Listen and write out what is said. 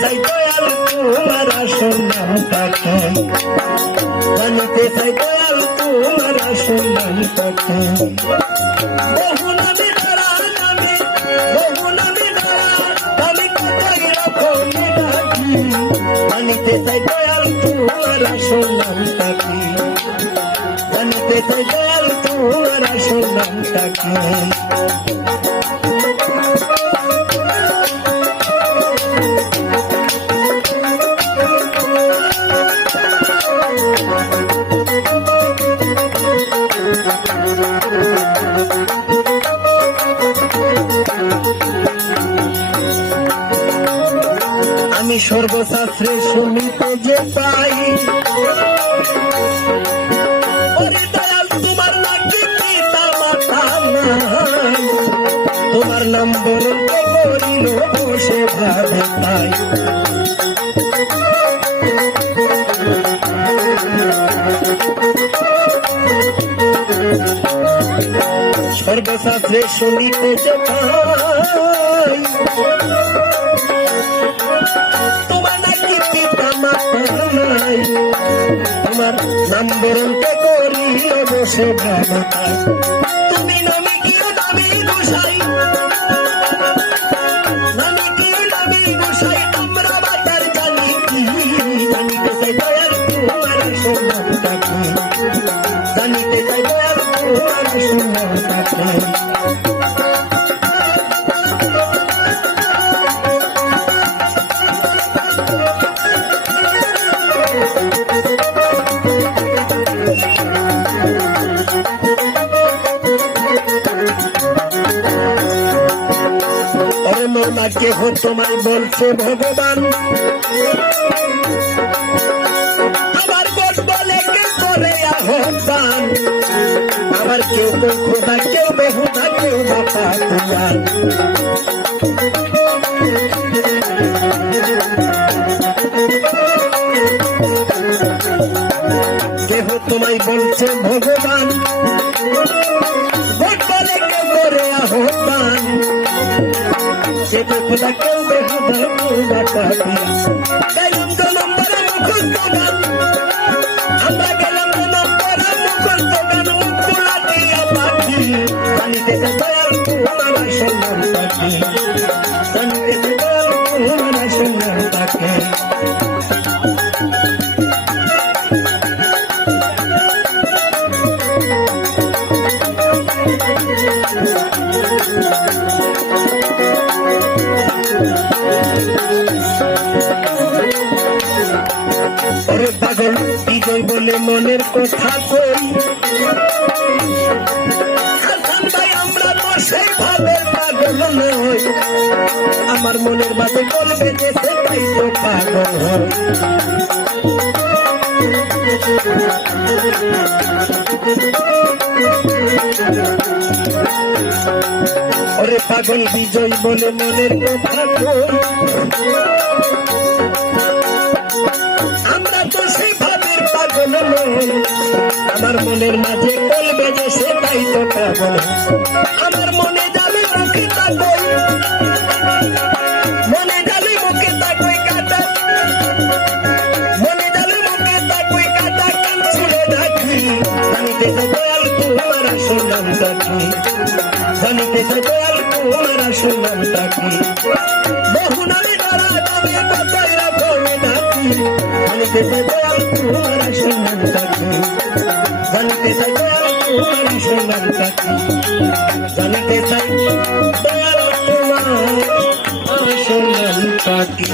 চাই দয়াল তোমার আসল নামটা কি, জানতে চাই দয়াল তোমার আসল নামটা কি। বহু নামে ধরা নামে, বহু নামে ধরা আমি কোথায় রকমে ডাকি, জানতে চাই দয়াল তোমার আসল নামটা কি, জানতে চাই দয়াল তোমার আসল নামটা কি। আমি সর্বশাস্ত্রে শুনিতে যে পাই, ওরে দয়াল তোমার নাকি পিতা মাতা নাই, তোমার নাম বরণকে করিল বসে ভাবে তাই। সর্বশাস্ত্রে শুনিতে যে পাই, তোমার নাকি পিতা মাতা নাই, তোমার নাম বরণকে করিল বসে ভাবে তাই। তুমি নামে কি নামে গোসাই, নামে কি নামে গোসাই, আমরা বাতার জানি কি, জানিতে চাই দয়াল তোমার আসল নামটা কি, জানিতে চাই দয়াল তোমার আসল নামটা কি। কেহ তোমায় বলছে ভগবান, আবার বোধ বলে কে করে আহ্বান, আবার কেউ কেউ খোদা, কেউ বেহুদা, কেউ বাপা তোমার। কেহ তোমায় বলছে ভগবান, বোধ বলে কে করে আহ্বান, খোদা কেউ বেহুদা, কেউ বাপা তোমার। গেলাম তো নম্বরে মুখস্থ গান, আমরা গেলাম তো নম্বরে মুখস্থ গান, পোলা দিয়া পাখি, জানিতে দয়াল তোমার আসল নামটা কি, জানিতে দয়াল তোমার আসল নামটা কি। ওরে পাগল বিজয় বলে মনের কথা কই, হাসান ভাই আমরা তো সেই ভাবে পাগল নই, আমার মনের মাঝে বলবে যে সেটাই তো পাগল হয়। ওরে পাগল বিজয় বলে মনের কথা কই, আমরা তো সেই ভাবের পাগল নই, আমার মনের মাঝে বলবে যে সেটাই তো পাগল। আমার মনে যাবে মুখে তাকই, মনে যাবে মুখে তাকই কাটা, মনে যাবে মুখে তাকই কাটা, কান ছেড়ে রাখি, জানিতে দয়াল তোমার আসল নামটা কি, জানিতে দয়াল তোমার আসল নামটা কি। বহু নামে ধরা নামে কোথায় রকমে ডাকি, জানিতে দয়াল তোমার আসল নামটা কি, জানিতে দয়াল তোমার আসল নামটা কি, জানিতে চাই দয়াল তোমার আসল নামটা কি।